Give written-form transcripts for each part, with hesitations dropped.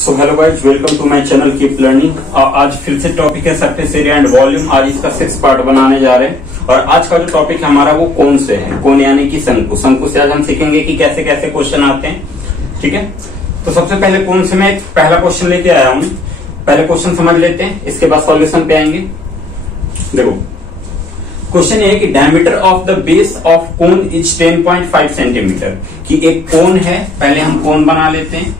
So hello guys, welcome to my channel keep learning. आज फिर से टॉपिक है सरफेस एरिया एंड वॉल्यूम। आज इसका 6 पार्ट बनाने जा रहे हैं और आज का जो टॉपिक है हमारा वो कोन से है। कोन यानी कि शंकु। शंकु से आज हम सीखेंगे कि कैसे कैसे क्वेश्चन आते हैं। ठीक है, तो सबसे पहले कोन से मैं पहला क्वेश्चन लेके आया हूं। पहले क्वेश्चन समझ लेते हैं, इसके बाद सॉल्यूशन पे आएंगे। देखो क्वेश्चन ये है कि diameter of the base of cone is 10.5 centimetre. कि एक कोन है, पहले हम कोन बना लेते हैं।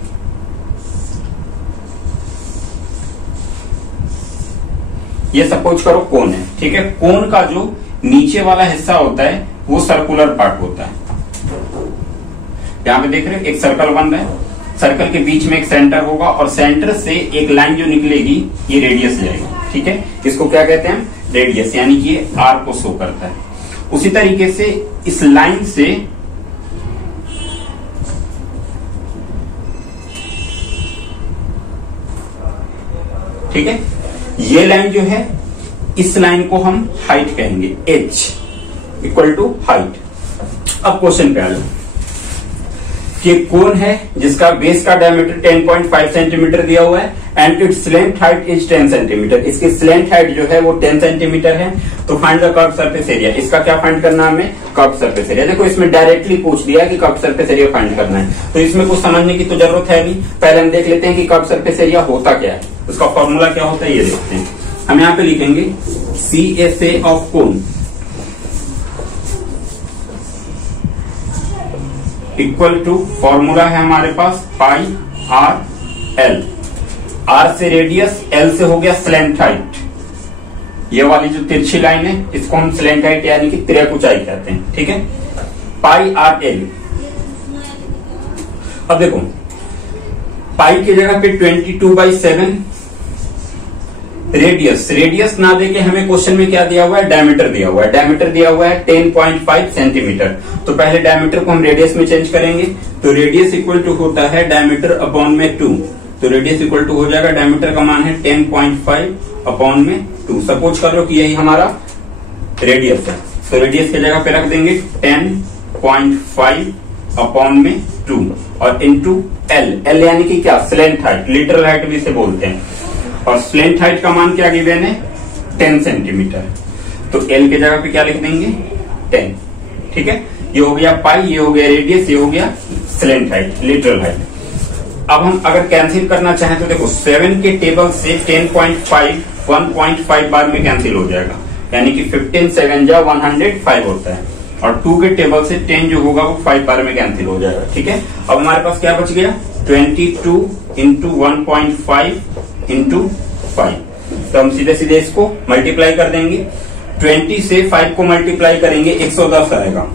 ये सपोज करो कोन है, ठीक है। कोन का जो नीचे वाला हिस्सा होता है वो सर्कुलर पार्ट होता है। यहां पे देख रहे हो एक सर्कल बन रहा है, सर्कल के बीच में एक सेंटर होगा और सेंटर से एक लाइन जो निकलेगी ये रेडियस जाएगी। ठीक है, इसको क्या कहते हैं? रेडियस, यानी कि ये आर को शो करता है। उसी तरीके से इस लाइन से ठीक है, ये लाइन जो है इस लाइन को हम हाइट कहेंगे, h इक्वल टू हाइट। अब क्वेश्चन पे आ जाओ कि कोन है जिसका बेस का डायमीटर 10.5 सेंटीमीटर दिया हुआ है and its length height is 10 centimetre. इसकी स्लेंथ हाइट जो है वो 10 सेंटीमीटर है। तो find the curve surface area. इसका क्या फाइंड करना है हमें? Curve surface area. देखो इसमें डायरेक्टली पूछ दिया कि कर्व सरफेस एरिया फाइंड करना है, तो इसमें कुछ समझने की तो जरूरत है नहीं। पहले हम देख लेते हैं कि कर्व सरफेस एरिया होता क्या है, उसका फॉर्मूला क्या होता है ये देखते हैं। हम यहाँ पे लिखेंगे CSA of cone equal to, formula है हमारे पास पाई आर एल। आर से रेडियस, एल से हो गया स्लेंथ हाइट। ये वाली जो तिरछी लाइन है इसको हम स्लेंथ हाइट यानी कि तिरक ऊंचाई कहते हैं। ठीक है, पाई आर एल। अब देखो पाई की जगह पे 22/7 रेडियस ना देके हमें क्वेश्चन में क्या दिया हुआ है? डायमीटर दिया हुआ है। डायमीटर दिया हुआ है 10.5 सेंटीमीटर। तो पहले डायमीटर को हम रेडियस में चेंज करेंगे। तो रेडियस इक्वल टू होता है डायमीटर अपॉन में 2। तो रेडियस इक्वल टू हो जाएगा, डायमीटर का मान है 10.5 अपॉन में 2। सपोज करो कि यही हमारा रेडियस है, तो रेडियस की जगह पे रख देंगे 10.5 अपॉन में 2 और इंटू एल यानी कि क्या? स्लेंथ हाइट, लिटरल हाइट भी इसे बोलते हैं। और स्लेंथ हाइट का मान क्या गिवन है? 10 सेंटीमीटर। तो एल के जगह पे क्या लिख देंगे? 10। ठीक है, ये हो गया पाई, ये हो गया रेडियस, ये हो गया स्लेंथ हाइट, लिटरल हाइट। अब हम अगर कैंसिल करना चाहें तो देखो 7 के टेबल से 10.5 1.5 बार में कैंसिल हो जाएगा, यानी कि 15 7 जा 105 होता है। और 2 के टेबल से 10 जो होगा वो 5 बार में कैंसिल हो जाएगा। ठीक है, अब हमारे पास क्या बच गया? 22 इंटू 1.5 इंटू 5। तो हम सीधे सीधे इसको मल्टीप्लाई कर देंगे। 20 से 5 को मल्टीप्लाई करेंगे 110 आएगा,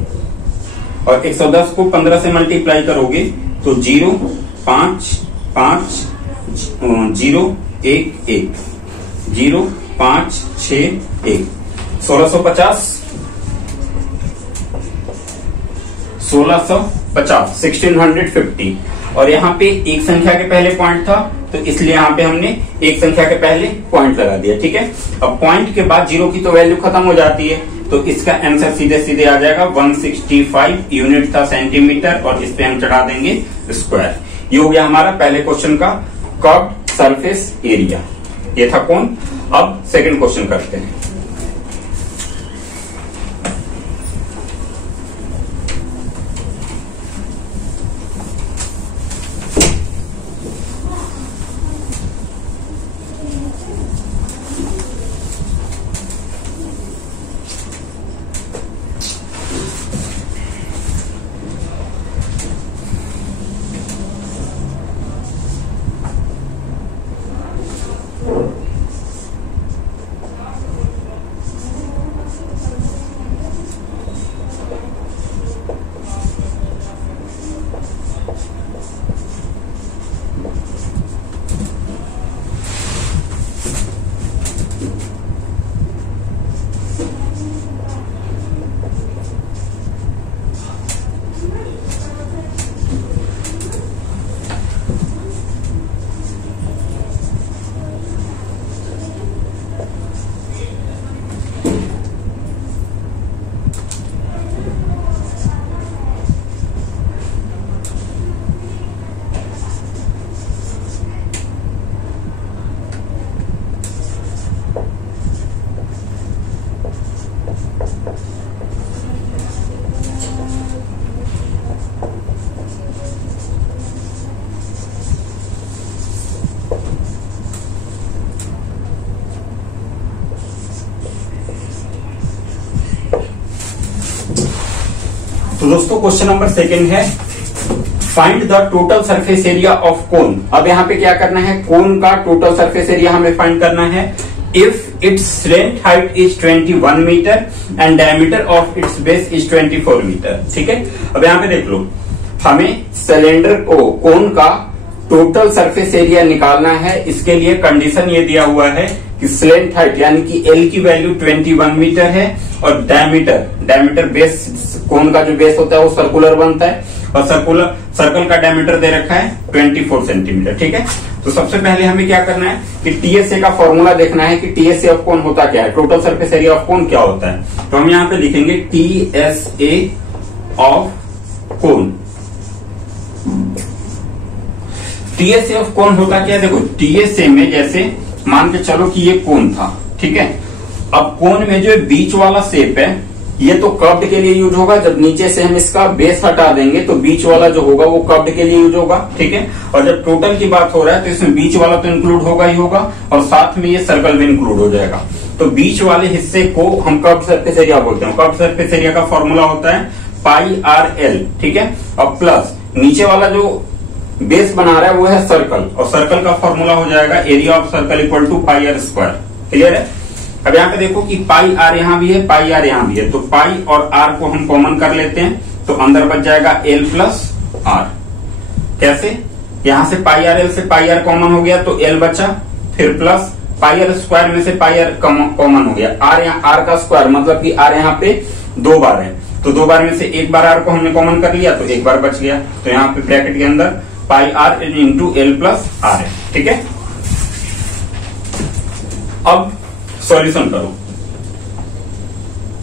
और 110 को 15 से मल्टीप्लाई करोगे तो 0 5 5 0 1 1 0 5 6 1 1650 1650 और यहाँ पे एक संख्या के पहले पॉइंट था तो इसलिए यहाँ पे हमने एक संख्या के पहले पॉइंट लगा दिया। ठीक है, अब पॉइंट के बाद 0 की तो वैल्यू खत्म हो जाती है, तो इसका आंसर सीधे सीधे आ जाएगा 165 यूनिट था सेंटीमीटर, और इस पे हम चढ़ा देंगे स्क्वायर। ये हो गया हमारा पहले क्वेश्चन का कर्व्ड सरफेस एरिया। ये था कौन। अब सेकंड क्वेश्चन करते हैं। दोस्तों क्वेश्चन नंबर 2 है find the total surface area of cone. अब यहाँ पे क्या करना है, कोन का टोटल सरफेस एरिया हमें फाइंड करना है। If its slant height is 21 metre and diameter of its base is 24 metre. ठीक है, अब यहाँ पे देख लो, हमें सिलेंडर को कोन का टोटल सरफेस एरिया निकालना है। इसके लिए कंडीशन ये दिया हुआ है कि स्लेंट हाइट यानी कि एल की वैल्यू 21 मीटर है और डायमीटर बेस, कोन का जो बेस होता है वो सर्कुलर बनता है और सर्कल का डायमीटर दे रखा है 24 सेंटीमीटर। ठीक है, तो सबसे पहले हमें क्या करना है कि टीएसए का फॉर्मूला देखना है कि टीएसए ऑफ कोन होता क्या है, टोटल सरफेस एरिया ऑफ कोन क्या होता है। तो हम यहाँ पे लिखेंगे TSA of cone. TSA of cone होता क्या है, देखो टीएसए में जैसे मान के चलो कि ये कोन था, ठीक है। अब कोन में जो बीच वाला शेप है ये तो कर्व्ड के लिए यूज होगा। जब नीचे से हम इसका बेस हटा देंगे तो बीच वाला जो होगा वो कर्व्ड के लिए यूज होगा, ठीक है। और जब टोटल की बात हो रहा है तो इसमें बीच वाला तो इंक्लूड होगा ही होगा और साथ में ये सर्कल भी इंक्लूड हो जाएगा। तो बीच वाले हिस्से को हम कर्व्ड सरफेस एरिया बोलते हैं। कर्व्ड सरफेस एरिया का फॉर्मूला होता है पाई आर एल, ठीक है। और प्लस नीचे वाला जो बेस बना रहा है वो है सर्कल और सर्कल का फॉर्मूला हो जाएगा area of circle equal to pi r square. Clear है। अब यहाँ पे देखो कि पाई आर यहाँ भी है, पाई आर यहाँ भी है, तो पाई और आर को हम कॉमन कर लेते हैं तो अंदर बच जाएगा एल प्लस आर। कैसे, यहाँ से पाई आर एल से पाई आर कॉमन हो गया तो एल बचा, फिर प्लस पाई आर स्क्वायर में से पाई आर कॉमन हो गया, आर यहाँ आर का स्क्वायर मतलब कि आर यहाँ पे 2 बार है तो 2 बार में से 1 बार आर को हमने कॉमन कर लिया तो 1 बार बच गया। तो यहाँ पे ब्रैकेट के अंदर pi r into l plus r है, ठीक है। अब सॉल्यूशन करो।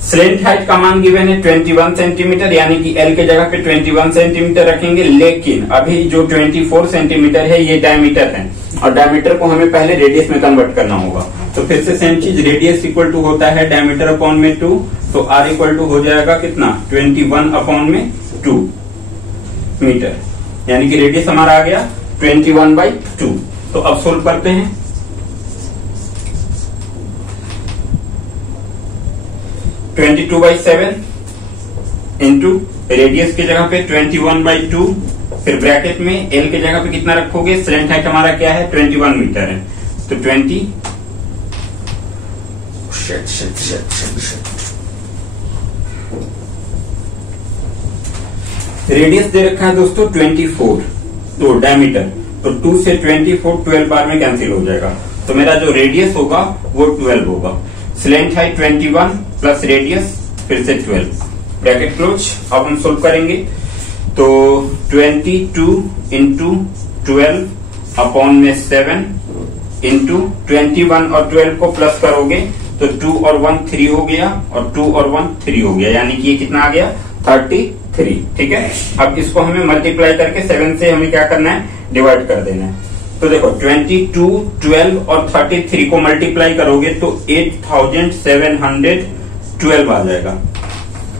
स्लेंट हाइट का मान गिवन है 21 सेंटीमीटर यानी कि एल के जगह पे 21 सेंटीमीटर रखेंगे, लेकिन अभी जो 24 सेंटीमीटर है ये डायमीटर है और डायमीटर को हमें पहले रेडियस में कन्वर्ट करना होगा। तो फिर से सेम चीज, रेडियस इक्वल टू होता है डायमीटर अपॉन में 2, तो आर इक्वल टू हो जाएगा कितना 21 अपॉन में 2 मीटर, यानी कि रेडियस हमारा आ गया 21/2। तो अब सोल्व करते हैं। 22/7 इंटू रेडियस की जगह पे 21/2, फिर ब्रैकेट में एल के जगह पे कितना रखोगे, स्लेंट हाइट हमारा क्या है 21 मीटर है तो 20 रेडियस दे रखा है दोस्तों 24, तो डायमीटर तो 2 से 24 12 बार में कैंसिल हो जाएगा तो मेरा जो रेडियस होगा वो 12 होगा। स्लेंट हाइट 21 प्लस रेडियस फिर से 12, ब्रैकेट क्लोज। अब हम सोल्व करेंगे तो 22 इंटू 12 अपॉन में 7 इंटू 21 और 12 को प्लस करोगे तो 2 और 1 3 हो गया और 2 और 1 3 हो गया, यानी कि ये कितना आ गया 33, ठीक है। अब इसको हमें मल्टीप्लाई करके 7 से हमें क्या करना है, डिवाइड कर देना है। तो देखो 22, 12 और 33 को मल्टीप्लाई करोगे तो 8712 आ जाएगा।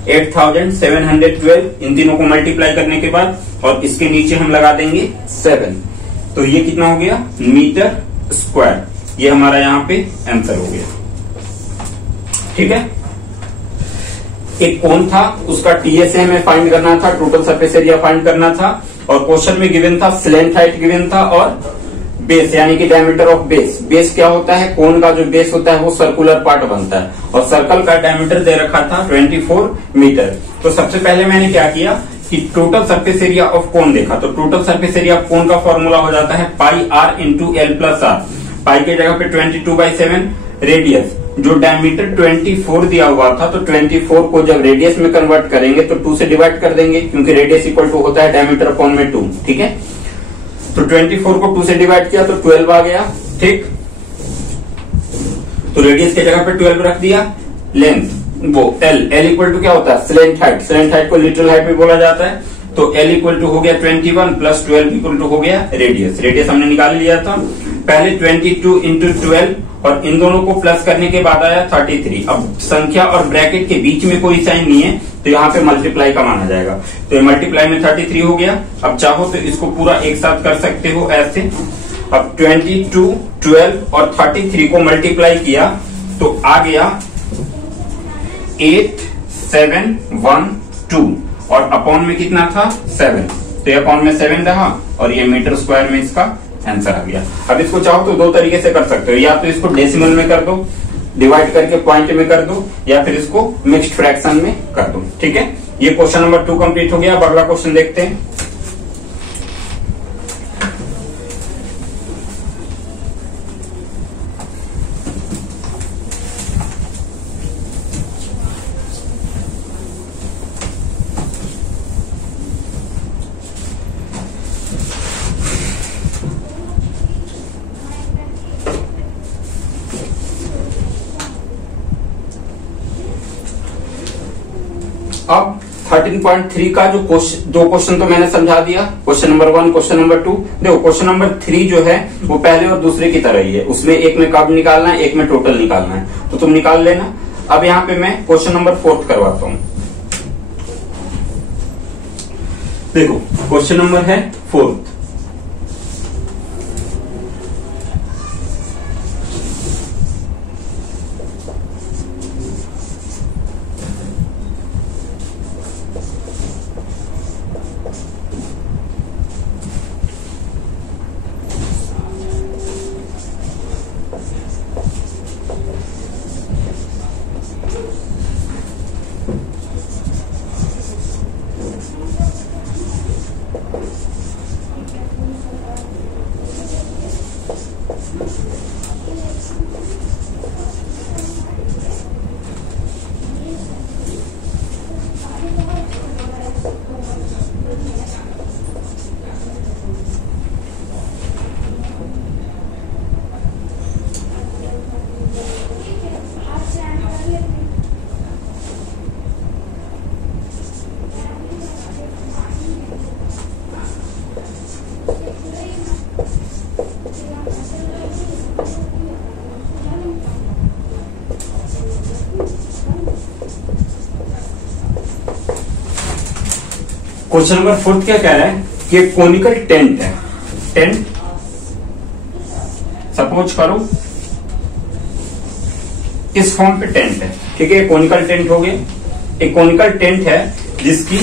8712 इन तीनों को मल्टीप्लाई करने के बाद और इसके नीचे हम लगा देंगे 7, तो ये कितना हो गया मीटर स्क्वायर। ये हमारा यहाँ पे आंसर हो गया, ठीक है। एक कोन था उसका टीएसए हमें फाइंड करना था, टोटल सरफेस एरिया फाइंड करना था और क्वेश्चन में गिवन था स्लेंट हाइट गिवन था और बेस यानी कि डायमीटर ऑफ बेस। बेस क्या होता है, कोन का जो बेस होता है वो सर्कुलर पार्ट बनता है और सर्कल का डायमीटर दे रखा था 24 मीटर। तो सबसे पहले मैंने क्या किया कि total surface area of cone देखा, तो total surface area of cone का फॉर्मूला हो जाता है pi r into l plus r. Pi के जगह पे 22/7, रेडियस जो डायमीटर 24 दिया हुआ था तो 24 को जब रेडियस में कन्वर्ट करेंगे तो 2 से डिवाइड कर देंगे क्योंकि रेडियस इक्वल टू होता है डायमीटर अपॉन में 2, ठीक है। तो 24 को 2 से डिवाइड किया तो 12 आ गया, ठीक। तो रेडियस के जगह पे 12 रख दिया। लेंथ वो एल इक्वल टू क्या होता है स्लेंट हाइट, स्लेंट हाइट को लिटरल हाइट भी बोला जाता है। तो एल इक्वल टू हो गया 21 प्लस 12 इक्वल टू हो गया रेडियस। रेडियस हमने निकाल लिया था पहले 22 इंटू 12 और इन दोनों को प्लस करने के बाद आया 33। अब संख्या और ब्रैकेट के बीच में कोई साइन नहीं है तो यहाँ पे मल्टीप्लाई का माना जाएगा, तो ये मल्टीप्लाई में 33 हो गया। अब चाहो तो इसको पूरा एक साथ कर सकते हो ऐसे। अब 22, 12 और 33 को मल्टीप्लाई किया तो आ गया 8712 और अपॉन में कितना था 7, तो ये अपॉन में 7 रहा और ये मीटर स्क्वायर में इसका आंसर आ गया। अब इसको चाहो तो दो तरीके से कर सकते हो, या तो इसको डेसिमल में कर दो, डिवाइड करके पॉइंट में कर दो, या फिर इसको मिक्स्ड फ्रैक्शन में कर दो। ठीक है, ये क्वेश्चन नंबर 2 कंप्लीट हो गया। अब अगला क्वेश्चन देखते हैं। अब 13.3 का जो दो क्वेश्चन तो मैंने समझा दिया, क्वेश्चन नंबर 1, क्वेश्चन नंबर 2। देखो क्वेश्चन नंबर 3 जो है वो पहले और दूसरे की तरह ही है, उसमें एक में कब निकालना है, एक में टोटल निकालना है, तो तुम निकाल लेना। अब यहाँ पे मैं क्वेश्चन नंबर 4 करवाता हूं। देखो क्वेश्चन नंबर है 4। क्वेश्चन नंबर 4 क्या कह रहा है कि कोनिकल टेंट है, टेंट सपोज करो इस फॉर्म पे टेंट है, ठीक है, कोनिकल टेंट हो गया। एक कोनिकल टेंट है जिसकी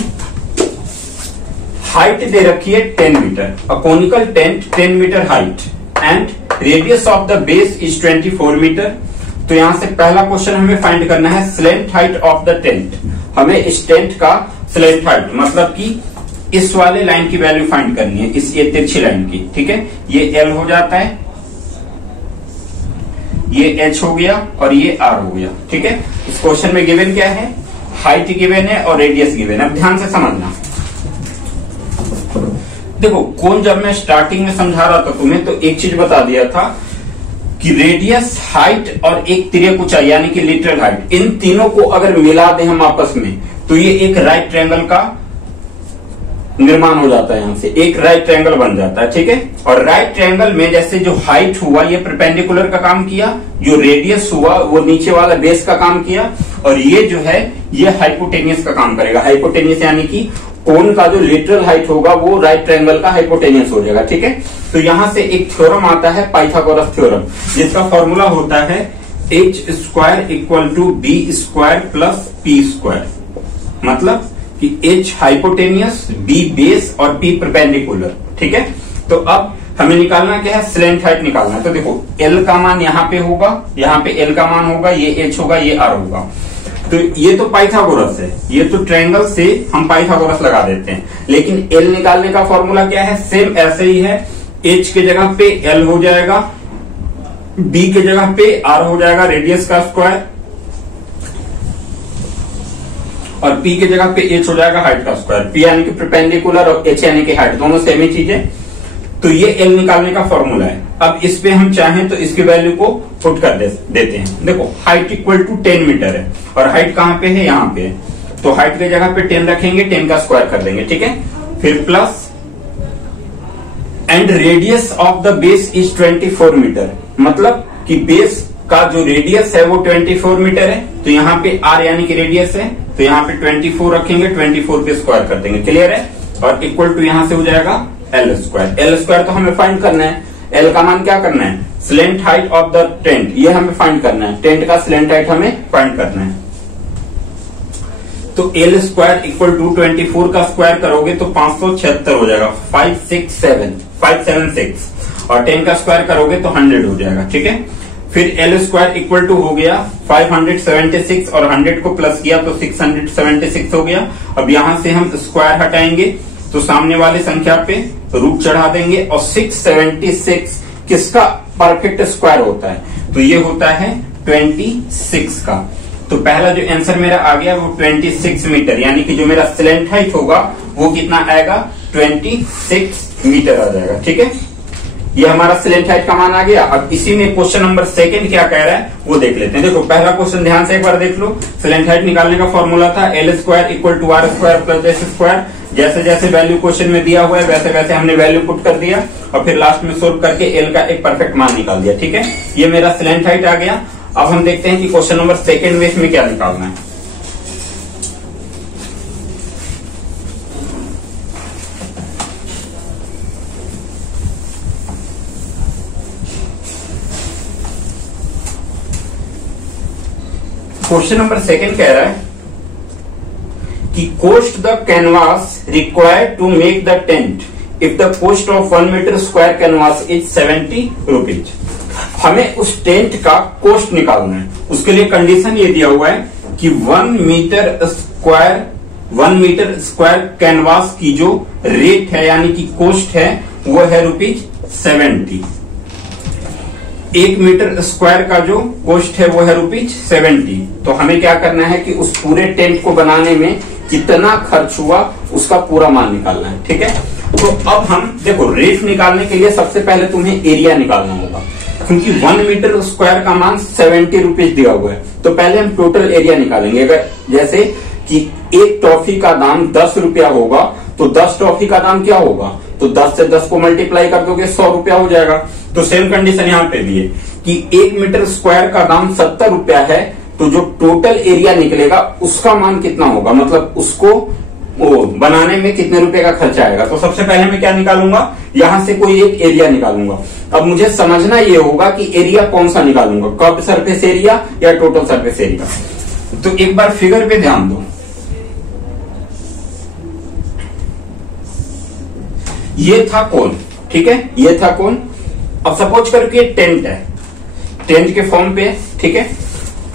हाइट दे रखी है 10 metre, a conical tent 10 metre height and radius of the base is 24 metre. तो यहां से पहला क्वेश्चन हमें फाइंड करना है slant height of the tent. हमें इस टेंट का स्लेंट हाइट मतलब कि इस वाले लाइन की वैल्यू फाइंड करनी है, इस ये तिरछी लाइन की, ठीक है। ये L हो जाता है, ये H हो गया और ये R हो गया, ठीक है। इस क्वेश्चन में गिवन क्या है, हाइट गिवन है और रेडियस गिवन है। अब ध्यान से समझना, देखो कौन जब मैं स्टार्टिंग में समझा रहा था तुम्हें तो एक चीज बता दिया था कि रेडियस, हाइट और एक तिर्यक ऊंचाई यानी कि लिटरल हाइट, इन तीनों को अगर मिला दें हम आपस में तो ये एक राइट ट्रायंगल का निर्माण हो जाता है, यहां से एक राइट ट्रायंगल बन जाता है, ठीक है। और राइट ट्रायंगल में जैसे जो हाइट हुआ ये परपेंडिकुलर का काम किया, जो रेडियस हुआ वो नीचे वाला बेस का काम किया, और ये जो है ये हाइपोटेनियस का काम करेगा। हाइपोटेनियस यानी कि कोन का जो लिटरल हाइट होगा वो राइट ट्रायंगल का हाइपोटेनियस हो जाएगा, ठीक है। तो यहां से एक थ्योरम आता है पाइथागोरस थ्योरम, जिसका फॉर्मूला होता है h square equal to b square plus p square. मतलब कि h हाइपोटेनियस, b बेस और p परपेंडिकुलर, ठीक है। तो अब हमें निकालना क्या है, स्लेंट हाइट निकालना है। तो देखो L का मान यहाँ पे होगा, यहाँ पे L का मान होगा, ये h होगा, ये r होगा। तो ये तो पाइथागोरस है, ये तो ट्रायंगल से हम पाइथागोरस लगा देते हैं। लेकिन L निकालने का फॉर्मूला क्या है, सेम ऐसे ही है, h के जगह पे L हो जाएगा, b के जगह पे r हो जाएगा रेडियस का स्क्वायर, और P के जगह पे H हो जाएगा हाइट का स्क्वायर। P यानी कि परपेंडिकुलर और H यानी कि हाइट, दोनों सेम ही चीज है। तो ये L निकालने का फॉर्मूला है। अब इस पे हम चाहें तो इसकी वैल्यू को पुट कर देते हैं। देखो हाइट इक्वल टू 10 मीटर है और हाइट कहाँ पे है, यहाँ पे है। तो हाइट की जगह पे 10 रखेंगे, 10 का स्क्वायर कर देंगे, ठीक है। फिर plus and radius of the base is 24 metre, मतलब कि बेस का जो रेडियस है वो 24 मीटर है। तो यहाँ पे r यानी कि रेडियस है, तो यहाँ पे 24 रखेंगे, 24 पे स्क्वायर कर देंगे, क्लियर है। और इक्वल टू यहाँ से हो जाएगा L स्क्वायर। L स्क्वायर तो हमें फाइंड करना है, L का मान क्या करना है, slant height of the tent, ये हमें फाइंड करना है। टेंट का स्लेंट हाइट हमें फाइंड करना है। तो एल स्क्वायर इक्वल टू 24 का स्क्वायर करोगे तो 576 हो जाएगा, 576 और 10 का स्क्वायर करोगे तो 100 हो जाएगा। ठीक है, फिर एल स्क्वायर इक्वल टू हो गया 576 और 100 को प्लस किया तो 676 हो गया। अब यहां से हम स्क्वायर हटाएंगे तो सामने वाली संख्या पे रूट चढ़ा देंगे और 676 किसका परफेक्ट स्क्वायर होता है, तो ये होता है 26 का। तो पहला जो आंसर मेरा आ गया वो 26 मीटर, यानी कि जो मेरा स्लेंट हाइट होगा वो कितना आएगा, 26 मीटर आ जाएगा। ठीक है, ये हमारा स्लेंट हाइट का मान आ गया। अब इसी में क्वेश्चन नंबर सेकंड क्या कह रहा है वो देख लेते हैं। देखो पहला क्वेश्चन ध्यान से एक बार देख लो। स्लेंट हाइट निकालने का फॉर्मूला था l square equal to r square plus s square. जैसे जैसे वैल्यू क्वेश्चन में दिया हुआ है वैसे वैसे हमने वैल्यू पुट कर दिया और फिर लास्ट में सोल्व करके एल का एक परफेक्ट मान निकाल दिया। ठीक है, ये मेरा स्लेंट हाइट आ गया। अब हम देखते हैं कि क्वेश्चन नंबर सेकंड में इसमें क्या निकालना है। क्वेश्चन नंबर सेकंड कह रहा है कि cost the canvas required to make the tent if the cost of 1 metre square canvas is 70 rupees. हमें उस टेंट का कॉस्ट निकालना है। उसके लिए कंडीशन ये दिया हुआ है कि 1 मीटर स्क्वायर कैनवास की जो रेट है यानी कि कॉस्ट है वो है ₹70। 1 मीटर स्क्वायर का जो कॉस्ट है वो है ₹70। तो हमें क्या करना है कि उस पूरे टेंट को बनाने में कितना खर्च हुआ उसका पूरा मान निकालना है। ठीक है, तो अब हम देखो रेट निकालने के लिए सबसे पहले तुम्हें एरिया निकालना होगा, क्योंकि 1 मीटर स्क्वायर का मान 70 रुपीज दिया हुआ है। तो पहले हम टोटल एरिया निकालेंगे। अगर जैसे कि एक टॉफी का दाम 10 रुपया होगा तो 10 टॉफी का दाम क्या होगा, तो 10 से 10 को मल्टीप्लाई कर दोगे 100 रुपया हो जाएगा। तो सेम कंडीशन यहाँ पे भी है कि 1 मीटर स्क्वायर का दाम 70 रुपया है, तो जो टोटल एरिया निकलेगा उसका मान कितना होगा, मतलब उसको बनाने में कितने रुपए का खर्चा आएगा। तो सबसे पहले मैं क्या निकालूंगा, यहां से कोई एक एरिया निकालूंगा। अब मुझे समझना ये होगा कि एरिया कौन सा निकालूंगा, कर्व्ड सरफेस एरिया या टोटल सरफेस एरिया। तो एक बार फिगर पे ध्यान दो, ये था कोन। ठीक है, ये था कोन। अब सपोज करो कि ये टेंट है, टेंट के फॉर्म पे। ठीक है,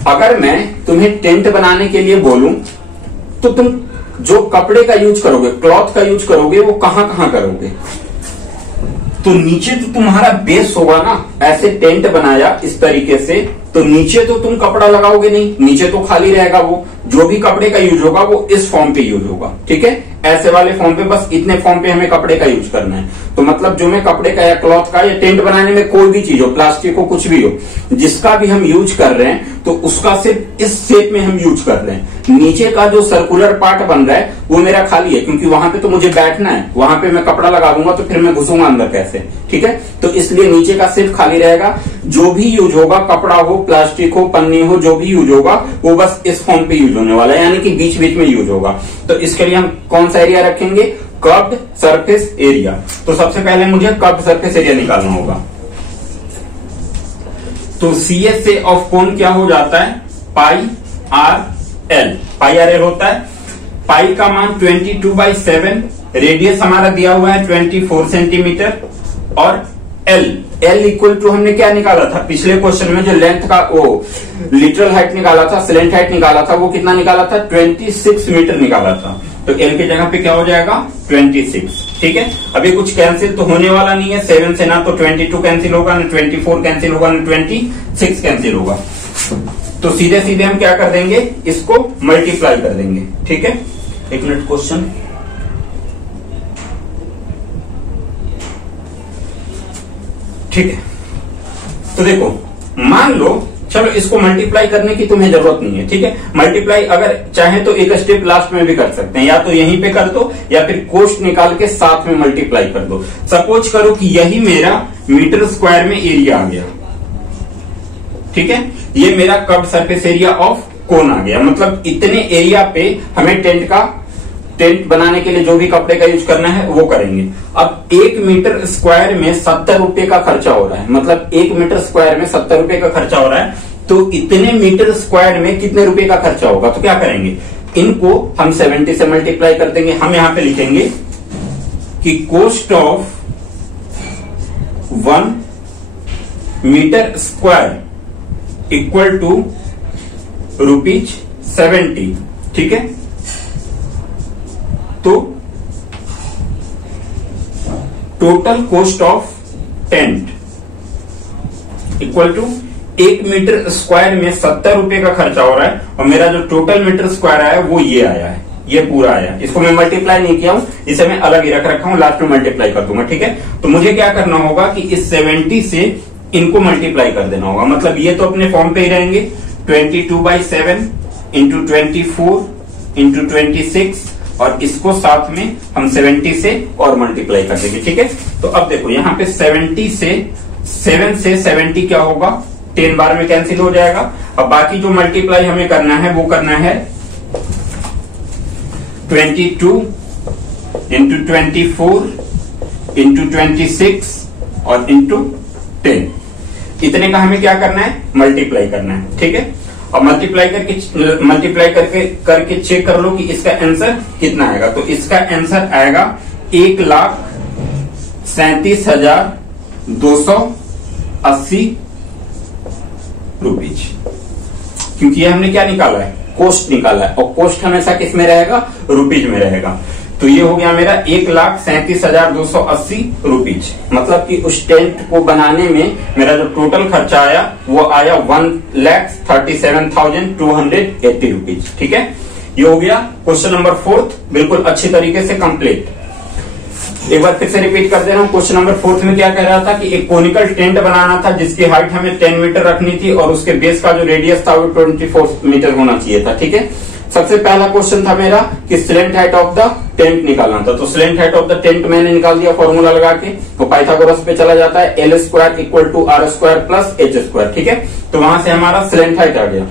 अगर मैं तुम्हें टेंट बनाने के लिए बोलूं तो तुम जो कपड़े का यूज करोगे, क्लॉथ का यूज करोगे, वो कहां कहां करोगे, तो नीचे तो तुम्हारा बेस होगा ना। ऐसे टेंट बनाया इस तरीके से तो नीचे तो तुम कपड़ा लगाओगे नहीं, नीचे तो खाली रहेगा। वो जो भी कपड़े का यूज होगा वो इस फॉर्म पे यूज होगा। ठीक है, ऐसे वाले फॉर्म पे, बस इतने फॉर्म पे हमें कपड़े का यूज करना है। तो मतलब जो मैं कपड़े का या क्लॉथ का या टेंट बनाने में कोई भी चीज हो, प्लास्टिक हो, कुछ भी हो, जिसका भी हम यूज कर रहे हैं तो उसका सिर्फ इस शेप में हम यूज कर रहे हैं। नीचे का जो सर्कुलर पार्ट बन रहा है वो मेरा खाली है, क्योंकि वहां पे तो मुझे बैठना है, वहां पे मैं कपड़ा लगा दूंगा तो फिर मैं घुसूंगा अंदर कैसे। ठीक है, तो इसलिए नीचे का सिर्फ खाली रहेगा। जो भी यूज होगा, कपड़ा हो, प्लास्टिक हो, पन्नी हो, जो भी यूज होगा वो बस इस फॉर्म पे यूज होने वाला है, यानी कि बीच बीच में यूज होगा। तो इसके लिए हम कौन सा एरिया रखेंगे, कर्व्ड सरफेस एरिया। तो सबसे पहले मुझे कर्व्ड सरफेस एरिया निकालना होगा। तो CS से ऑफ कोन क्या हो जाता है, पाई आर एल होता है। पाई का मान 22/7, रेडियस हमारा दिया हुआ है 24 सेंटीमीटर और एल इक्वल टू हमने क्या निकाला था पिछले क्वेश्चन में, जो लेंथ का वो लिटरल हाइट निकाला था, स्लेंट हाइट निकाला था, वो कितना निकाला था, 26 मीटर निकाला था। तो एल की जगह पे क्या हो जाएगा, 26। ठीक है, अभी कुछ कैंसिल तो होने वाला नहीं है। 7 से ना तो 22 कैंसिल होगा, ना 24 कैंसिल होगा, ना 26 कैंसिल होगा। तो सीधे सीधे हम क्या कर देंगे, इसको मल्टीप्लाई कर देंगे। ठीक है, एक मिनट, क्वेश्चन ठीक है। तो देखो, मान लो, चलो इसको मल्टीप्लाई करने की तुम्हें जरूरत नहीं है। ठीक है, मल्टीप्लाई अगर चाहे तो एक स्टेप लास्ट में भी कर सकते हैं, या तो यहीं पे कर दो या फिर कोष्ट निकाल के साथ में मल्टीप्लाई कर दो। सपोज करो कि यही मेरा मीटर स्क्वायर में एरिया आ गया। ठीक है, ये मेरा curved surface area of cone आ गया। मतलब इतने एरिया पे हमें टेंट बनाने के लिए जो भी कपड़े का यूज करना है वो करेंगे। अब 1 मीटर स्क्वायर में 70 रुपए का खर्चा हो रहा है, मतलब 1 मीटर स्क्वायर में 70 रुपए का खर्चा हो रहा है। तो इतने मीटर स्क्वायर में कितने रुपए का खर्चा होगा, तो क्या करेंगे, इनको हम 70 से मल्टीप्लाई कर देंगे। हम यहां पे लिखेंगे कि cost of 1 metre square equal to ₹70। ठीक है, तो total cost of tent equal to 1 metre square में 70 रुपए का खर्चा हो रहा है और मेरा जो टोटल मीटर स्क्वायर आया वो ये आया है, ये पूरा आया। इसको मैं मल्टीप्लाई नहीं किया हूं, इसे मैं अलग ही रख रखा हूं, लास्ट में मल्टीप्लाई कर दूंगा। ठीक है, तो मुझे क्या करना होगा कि इस 70 से इनको मल्टीप्लाई कर देना होगा। मतलब ये तो अपने फॉर्म पे ही रहेंगे, 22/7 इंटू 24 इंटू 26 और इसको साथ में हम 70 से और मल्टीप्लाई कर देंगे। ठीक है, तो अब देखो यहाँ पे 70 से 7 से 70 क्या होगा, 10 बार में कैंसिल हो जाएगा। अब बाकी जो मल्टीप्लाई हमें करना है वो करना है 22 इंटू 24 इंटू 26 और इंटू 10, इतने का हमें क्या करना है, मल्टीप्लाई करना है। ठीक है, और मल्टीप्लाई करके चेक कर लो कि इसका आंसर कितना आएगा। तो इसका आंसर आएगा 1,37,280 रुपीज, क्योंकि ये हमने क्या निकाला है, कॉस्ट निकाला है, और कॉस्ट हमेशा किस में रहेगा, रुपीज में रहेगा। तो ये हो गया मेरा 1,37,280 रुपीज। मतलब कि उस टेंट को बनाने में मेरा जो टोटल खर्चा आया वो आया 1,37,280 रुपीज। ठीक है, ये हो गया क्वेश्चन नंबर 4 बिल्कुल अच्छी तरीके से कंप्लीट। एक बार फिर से रिपीट कर दे रहा हूँ। क्वेश्चन नंबर 4 में क्या कह रहा था कि एक कोनिकल टेंट बनाना था जिसकी हाइट हमें 10 मीटर रखनी थी और उसके बेस का जो रेडियस था वो 24 मीटर होना चाहिए था। ठीक है, सबसे पहला क्वेश्चन था मेरा कि slant height of the tent निकालना था। तो slant height of the tent मैंने निकाल दिया फॉर्मूला लगा के, तो पाइथागोरस पे चला जाता है, L square equal to R square plus H square. ठीक है, तो वहां से हमारा स्लेंट हाइट आ गया।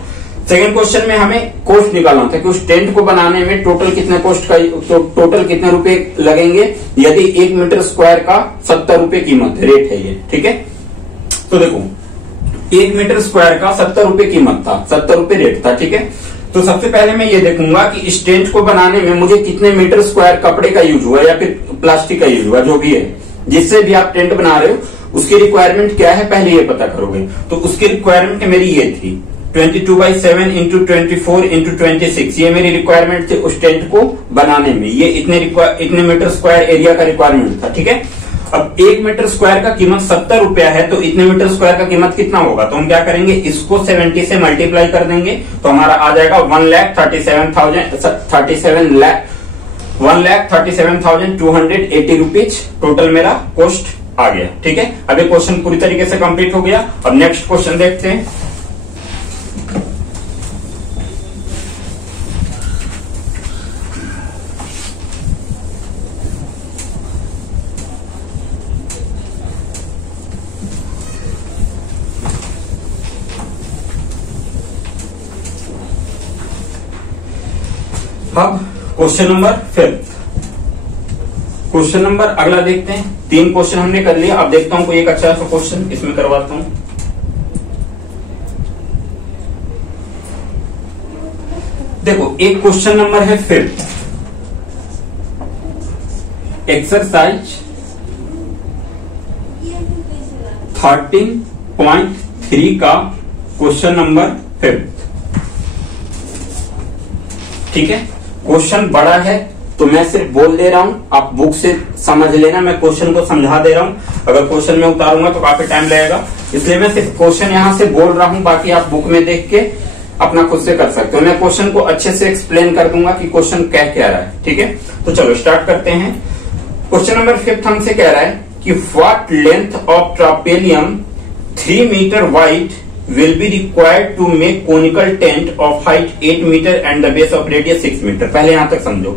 सेकंड क्वेश्चन में हमें कॉस्ट निकालना था कि उस टेंट को बनाने में टोटल कितने कॉस्ट का, टोटल कितने रुपए लगेंगे यदि 1 मीटर स्क्वायर का 70 रुपए कीमत रेट है ये। ठीक है, तो देखो 1 मीटर स्क्वायर का 70 रुपए कीमत था, 70 रुपए रेट था। ठीक है, तो सबसे पहले मैं ये देखूंगा कि इस टेंट को बनाने में मुझे कितने मीटर स्क्वायर कपड़े का यूज हुआ या फिर प्लास्टिक का यूज हुआ, जो भी है, जिससे भी आप टेंट बना रहे हो उसकी रिक्वायरमेंट क्या है पहले ये पता करोगे। तो उसकी रिक्वायरमेंट मेरी ये थी 22/7 इंटू 24 इंटू 26, ये मेरी रिक्वायरमेंट थी उस टेंट को बनाने में। ये इतने मीटर स्क्वायर एरिया का रिक्वायरमेंट था। ठीक है, अब 1 मीटर स्क्वायर का कीमत 70 रुपया है, तो इतने मीटर स्क्वायर का कीमत कितना होगा, तो हम क्या करेंगे, इसको 70 से मल्टीप्लाई कर देंगे तो हमारा आ जाएगा 1,37,280 रुपीज टोटल मेरा कॉस्ट आ गया। ठीक है, अब ये क्वेश्चन पूरी तरीके से कंप्लीट हो गया। अब नेक्स्ट क्वेश्चन देखते हैं। अब क्वेश्चन नंबर 5, क्वेश्चन नंबर अगला देखते हैं। 3 क्वेश्चन हमने कर लिया, अब देखता हूं कोई एक अच्छा सा क्वेश्चन इसमें करवाता हूं। देखो एक क्वेश्चन नंबर है 5, एक्सरसाइज 13.3 का क्वेश्चन नंबर 5। ठीक है, क्वेश्चन बड़ा है तो मैं सिर्फ बोल दे रहा हूं, आप बुक से समझ लेना, मैं क्वेश्चन को समझा दे रहा हूं। अगर क्वेश्चन में उतारूंगा तो काफी टाइम लगेगा, इसलिए मैं सिर्फ क्वेश्चन यहां से बोल रहा हूं, बाकी आप बुक में देख के अपना खुद से कर सकते हो। मैं क्वेश्चन को अच्छे से एक्सप्लेन कर दूंगा कि क्वेश्चन कह क्या रहा है। ठीक है, तो चलो स्टार्ट करते हैं। क्वेश्चन नंबर 5 हमसे कह रहा है कि what length of tarpaulin 3 meter wide will be required to make conical tent of height 8 meter and the base of radius 6 meter। पहले यहां तक समझो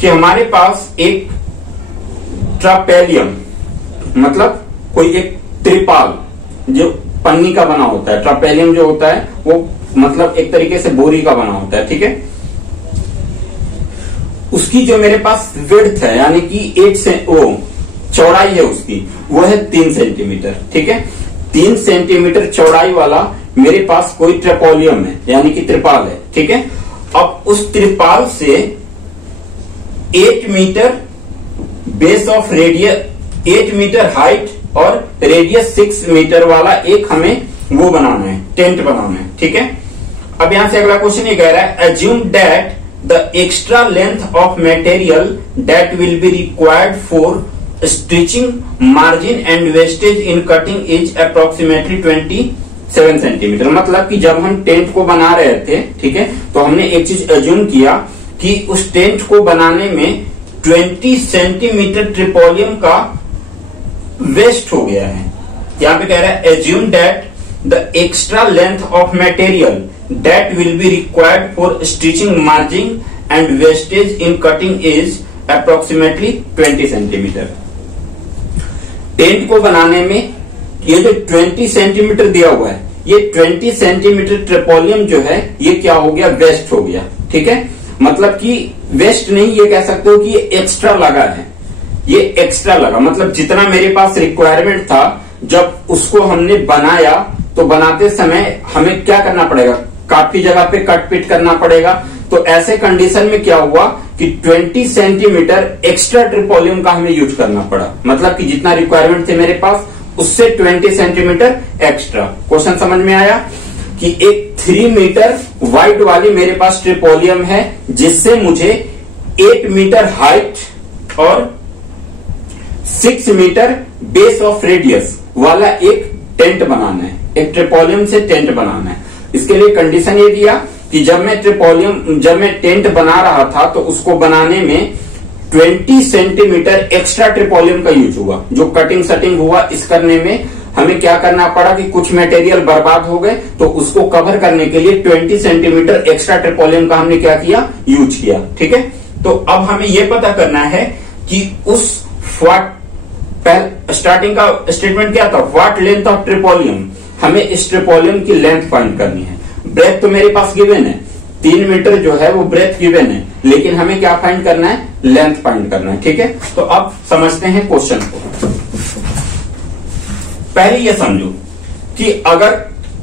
कि हमारे पास एक ट्रापेलियम मतलब कोई एक त्रिपाल जो पन्नी का बना होता है, ट्रापेलियम जो होता है वो मतलब एक तरीके से बोरी का बना होता है। ठीक है, उसकी जो मेरे पास विड्थ है यानी कि 8 से चौड़ाई है उसकी, वो है 3 सेंटीमीटर। ठीक है, 3 सेंटीमीटर चौड़ाई वाला मेरे पास कोई ट्रेपोलियम है यानी कि त्रिपाल है। ठीक है, अब उस त्रिपाल से 8 metre base of radius 8 metre height और रेडियस 6 मीटर वाला एक हमें वो बनाना है, टेंट बनाना है। ठीक है, अब यहां से अगला क्वेश्चन ये कह रहा है, assume that the extra length of material that will be required for stitching margin and wastage in cutting is approximately 27 centimetre. मतलब कि जब हम टेंट को बना रहे थे, ठीक है, तो हमने एक चीज एज्यूम किया कि उस टेंट को बनाने में 20 सेंटीमीटर ट्रिपोलियम का वेस्ट हो गया है। यहां पे कह रहा है assume that the extra length of material that will be required for stitching margin and wastage in cutting is approximately 20 centimetre. Tent को बनाने में ये जो 20 सेंटीमीटर दिया हुआ है, ये 20 सेंटीमीटर ट्रिपोलियम जो है ये क्या हो गया, वेस्ट हो गया। ठीक है, मतलब कि वेस्ट नहीं, ये कह सकते हो कि ये एक्स्ट्रा लगा है, ये एक्स्ट्रा लगा। मतलब जितना मेरे पास रिक्वायरमेंट था, जब उसको हमने बनाया तो बनाते समय हमें क्या करना पड़ेगा, काफी जगह पे कट पिट करना पड़ेगा। तो ऐसे कंडीशन में क्या हुआ कि 20 सेंटीमीटर एक्स्ट्रा ट्रिपोलियम का हमें यूज करना पड़ा। मतलब कि जितना रिक्वायरमेंट थे मेरे पास उससे 20 सेंटीमीटर एक्स्ट्रा। क्वेश्चन समझ में आया कि एक 3 मीटर वाइड वाली मेरे पास ट्रिपोलियम है, जिससे मुझे 8 मीटर हाइट और 6 मीटर बेस ऑफ रेडियस वाला एक टेंट बनाना है, एक ट्रिपोलियम से टेंट बनाना है। इसके लिए कंडीशन ये दिया कि जब मैं टेंट बना रहा था तो उसको बनाने में 20 सेंटीमीटर एक्स्ट्रा ट्रिपोलियम का यूज हुआ। जो कटिंग सटिंग हुआ इस करने में हमें क्या करना पड़ा कि कुछ मटेरियल बर्बाद हो गए, तो उसको कवर करने के लिए 20 सेंटीमीटर एक्स्ट्रा ट्रिपोलियम का हमने क्या किया, यूज किया। ठीक है, तो अब हमें यह पता करना है कि उस स्टार्टिंग का स्टेटमेंट क्या था, व्हाट लेंथ ऑफ ट्रिपोलियम, हमें इस ट्रिपोलियम की लेंथ फाइंड करनी है। ब्रेथ तो मेरे पास गिवन है, 3 मीटर जो है वो ब्रेथ गिवन है, लेकिन हमें क्या फाइंड करना है, लेंथ फाइंड करना है। ठीक है, तो अब समझते हैं क्वेश्चन को। पहले ये समझो कि अगर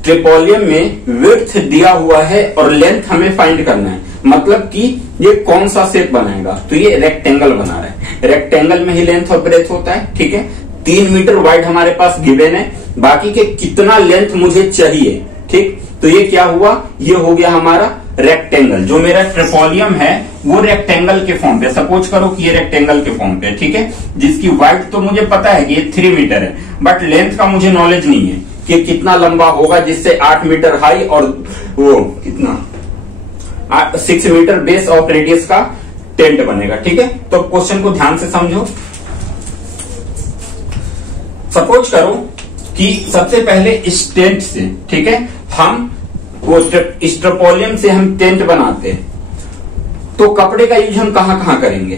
ट्रिपोलियम में विड्थ दिया हुआ है और लेंथ हमें फाइंड करना है, मतलब कि ये कौन सा शेप बनाएगा, तो ये रेक्टेंगल बना रहा है। रेक्टेंगल में ही लेंथ और ब्रेथ होता है। ठीक है, 3 मीटर वाइड हमारे पास गिवन है, बाकी के कितना लेंथ मुझे चाहिए। ठीक, तो ये क्या हुआ, ये हो गया हमारा रेक्टेंगल। जो मेरा ट्रिपोलियम है वो रेक्टेंगल के फॉर्म पे, सपोज करो कि ये रेक्टेंगल के फॉर्म पे, ठीक है, जिसकी वाइड तो मुझे पता है कि ये 3 मीटर है, बट लेंथ का मुझे नॉलेज नहीं है कि कितना लंबा होगा, जिससे 8 मीटर हाई और वो कितना 6 मीटर बेस ऑफ रेडियस का टेंट बनेगा। ठीक है, तो क्वेश्चन को ध्यान से समझो। सपोज करो कि सबसे पहले इस टेंट से, ठीक है, हम वो इस ट्रिपोलियम से हम टेंट बनाते हैं, तो कपड़े का यूज हम कहां कहां करेंगे,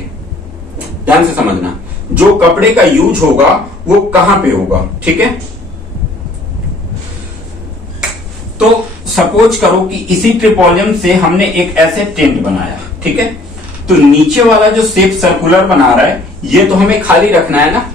ध्यान से समझना। जो कपड़े का यूज होगा वो कहां पे होगा। ठीक है, तो सपोज करो कि इसी ट्रिपोलियम से हमने एक ऐसे टेंट बनाया। ठीक है, तो नीचे वाला जो शेप सर्कुलर बना रहा है ये तो हमें खाली रखना है ना,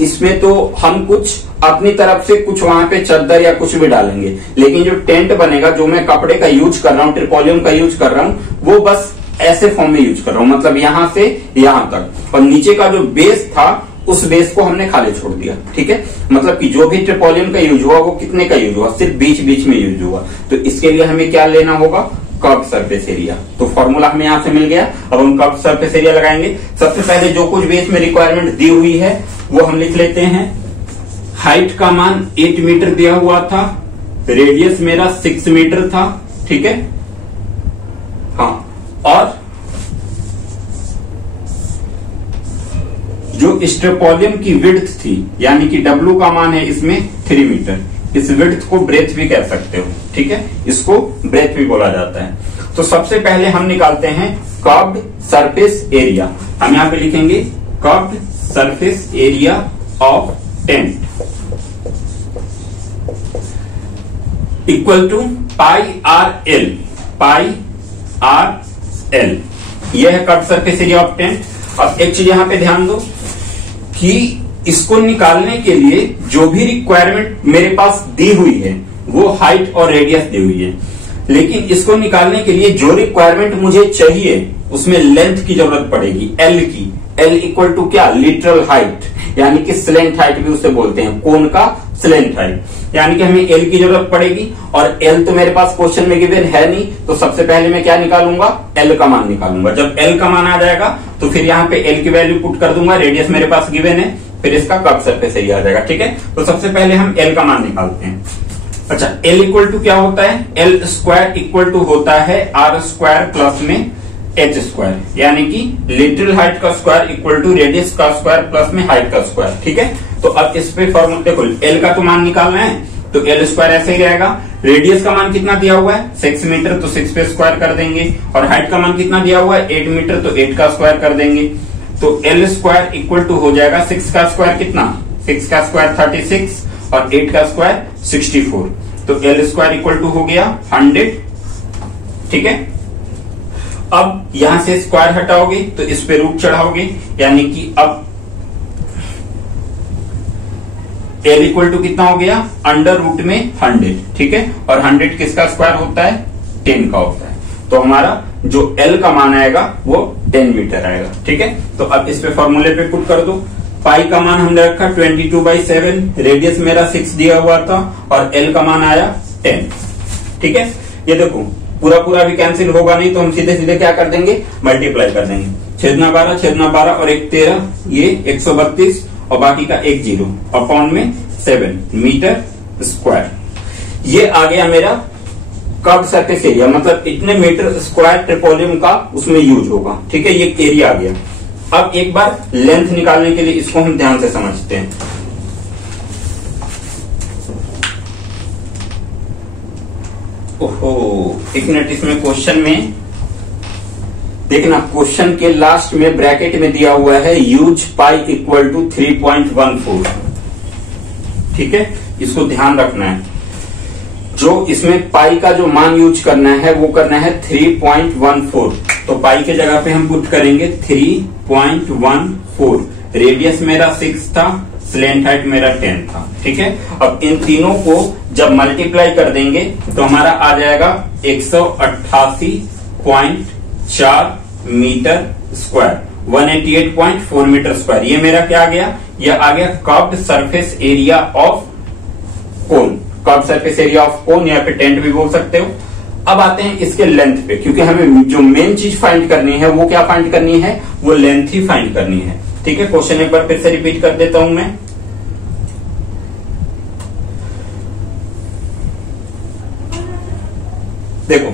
इसमें तो हम कुछ अपनी तरफ से कुछ वहां पे चादर या कुछ भी डालेंगे, लेकिन जो टेंट बनेगा, जो मैं कपड़े का यूज कर रहा हूँ, ट्रिपोलियम का यूज कर रहा हूँ, वो बस ऐसे फॉर्म में यूज कर रहा हूँ, मतलब यहां से यहां तक, और नीचे का जो बेस था उस बेस को हमने खाली छोड़ दिया। ठीक है, मतलब कि जो भी ट्रिपोलियम का यूज हुआ वो कितने का यूज हुआ, सिर्फ बीच बीच में यूज हुआ। तो इसके लिए हमें क्या लेना होगा, कर्व सरफेस एरिया। तो फॉर्मूला हमें यहां से मिल गया। अब हम कर्व सरफेस एरिया लगाएंगे। सबसे पहले जो कुछ बेस में रिक्वायरमेंट दी हुई है वो हम लिख लेते हैं। हाइट का मान 8 मीटर दिया हुआ था, रेडियस मेरा 6 मीटर था। ठीक है, हाँ, और जो ट्रिपोलियम की विड्थ थी, यानी कि W का मान है इसमें 3 मीटर, इस विड्थ को ब्रेथ भी कह सकते हो। ठीक है, इसको ब्रेथ भी बोला जाता है। तो सबसे पहले हम निकालते हैं कर्व्ड सरफेस एरिया। हम यहां पे लिखेंगे curved surface area of tent equal to pi r l. यह है curved surface area of tent. अब एक चीज यहां पे ध्यान दो कि इसको निकालने के लिए जो भी रिक्वायरमेंट मेरे पास दी हुई है वो हाइट और रेडियस दी हुई है। लेकिन इसको निकालने के लिए जो रिक्वायरमेंट मुझे चाहिए उसमें लेंथ की जरूरत पड़ेगी, एल की। एल इक्वल टू क्या, लिटरल हाइट, यानी कि स्लेंट हाइट भी उसे बोलते हैं, कोन का स्लेंट हाइट, यानी कि हमें एल की जरूरत पड़ेगी। और एल तो मेरे पास क्वेश्चन में गिवन है नहीं, तो सबसे पहले मैं क्या निकालूंगा, एल का मान निकालूंगा। जब एल का मान आ जाएगा तो फिर यहाँ पे एल की वैल्यू पुट कर दूंगा, रेडियस मेरे पास गिवन है, फिर इसका कर्व सरफेस एरिया आ जाएगा। ठीक है, तो सबसे पहले हम एल का मान निकालते हैं। अच्छा, एल इक्वल टू क्या होता है, एल स्क्वायर इक्वल टू होता है आर स्क्वायर प्लस में एच स्क्वायर, यानी कि लिटरल हाइट का स्क्वायर इक्वल टू रेडियस का स्क्वायर प्लस में हाइट का स्क्वायर। ठीक है, तो अब इस पे फॉर्मूला देखो, एल का तो मान निकालना है, तो एल स्क्वायर ऐसे ही रहेगा। रेडियस का मान कितना दिया हुआ है, 6 मीटर, तो 6 पे स्क्वायर कर देंगे। और हाइट का मान कितना दिया हुआ है, 8 मीटर, तो 8 का स्क्वायर कर देंगे। तो एल स्क्वायर इक्वल टू हो जाएगा 6 का स्क्वायर कितना, 6 का स्क्वायर 36 और 8 का स्क्वायर 64, तो एल स्क्वायर इक्वल टू हो गया 100। ठीक है, अब यहां से स्क्वायर हटाओगे तो इस पे रूट चढ़ाओगे, यानी कि अब एल इक्वल टू कितना हो गया, अंडर रूट में 100। ठीक है, और 100 किसका स्क्वायर होता है, 10 का होता है। तो हमारा जो एल का मान आएगा वो 10 मीटर आएगा। ठीक है, तो अब इस पे फॉर्मूले पे पुट कर दो। पाई का मान हमने रखा 22/7, रेडियस मेरा 6 दिया हुआ था और एल का मान आया 10। ठीक है, ये देखो पूरा पूरा भी कैंसिल होगा नहीं, तो हम सीधे सीधे क्या कर देंगे, मल्टीप्लाई कर देंगे। छेदना 12 और 1 13, ये 132 और बाकी का 1 0 अपॉन में 7 मीटर स्क्वायर। ये आ गया मेरा कर्व सरफेस एरिया, मतलब इतने मीटर स्क्वायर ट्रिपोलियम का उसमें यूज होगा। ठीक है, ये एरिया आ गया। अब एक बार लेंथ निकालने के लिए इसको हम ध्यान से समझते हैं। ओहो, एक मिनट, इसमें क्वेश्चन में देखना, क्वेश्चन के लास्ट में ब्रैकेट में दिया हुआ है यूज पाई इक्वल टू 3.14। ठीक है, इसको ध्यान रखना है। जो इसमें पाई का जो मान यूज करना है वो करना है 3.14, तो पाई के जगह पे हम पुट करेंगे 3.14। रेडियस मेरा 6 था, स्लेंट हाइट मेरा 10 था। ठीक है, अब इन तीनों को जब मल्टीप्लाई कर देंगे तो हमारा आ जाएगा 188.4 मीटर स्क्वायर, 188.4 मीटर स्क्वायर। ये मेरा क्या आ गया, ये आ गया curved surface area of cone, curve surface area of कोन, या फिर टेंट भी बोल सकते हो। अब आते हैं इसके लेंथ पे, क्योंकि हमें जो मेन चीज फाइंड करनी है वो क्या फाइंड करनी है, वो लेंथ ही फाइंड करनी है। ठीक है, क्वेश्चन एक बार फिर से रिपीट कर देता हूं मैं। देखो,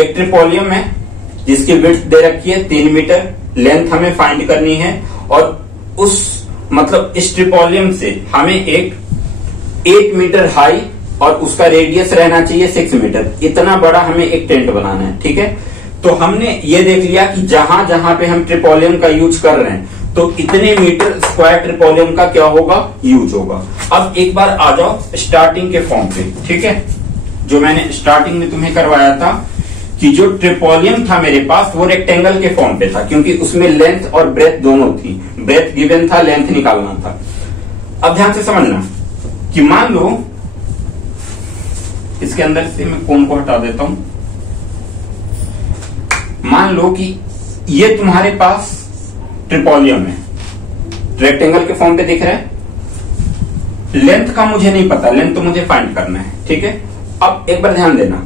एक ट्रिपोलियम है जिसकी विड्थ दे रखी है 3 मीटर, लेंथ हमें फाइंड करनी है, और उस मतलब इस ट्रिपोलियम से हमें एक 8 मीटर हाई और उसका रेडियस रहना चाहिए 6 मीटर, इतना बड़ा हमें एक टेंट बनाना है। ठीक है, तो हमने ये देख लिया कि जहां जहां पे हम ट्रिपोलियम का यूज कर रहे हैं तो इतने मीटर स्क्वायर ट्रिपोलियम का क्या होगा, यूज होगा। अब एक बार आ जाओ स्टार्टिंग के फॉर्म पे। ठीक है, जो मैंने स्टार्टिंग में तुम्हें करवाया था कि जो ट्रिपोलियम था मेरे पास वो रेक्टेंगल के फॉर्म पे था, क्योंकि उसमें लेंथ और ब्रेथ दोनों थी, ब्रेथ गिवन था, लेंथ निकालना था। अब ध्यान से समझना कि मान लो इसके अंदर से मैं कोन को हटा देता हूं, मान लो कि ये तुम्हारे पास ट्रिपोलियम है, रेक्टेंगल के फॉर्म पे दिख रहा है। लेंथ का मुझे नहीं पता, लेंथ तो मुझे फाइंड करना है। ठीक है, अब एक बार ध्यान देना,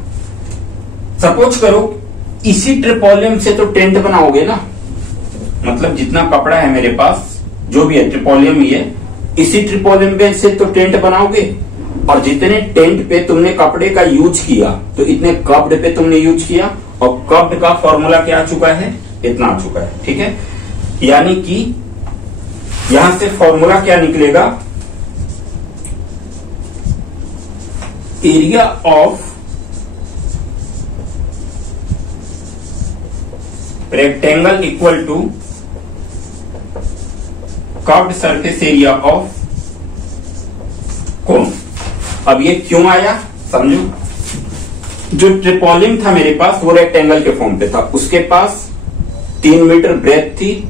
सपोज करो इसी ट्रिपोलियम से तो टेंट बनाओगे ना, मतलब जितना कपड़ा है मेरे पास जो भी है ट्रिपोलियम ही है, इसी ट्रिपोलियम पे से तो टेंट बनाओगे, और जितने टेंट पे तुमने कपड़े का यूज किया तो इतने कप्ड पे तुमने यूज किया, और कप्ड का फॉर्मूला क्या आ चुका है, इतना आ चुका है। ठीक है, यानी कि यहां से फॉर्मूला क्या निकलेगा, area of rectangle equal to curved surface area of cone. अब ये क्यों आया समझो, जो ट्रिपोलियम था मेरे पास वो रेक्टेंगल के फॉर्म पे था, उसके पास 3 मीटर ब्रेथ थी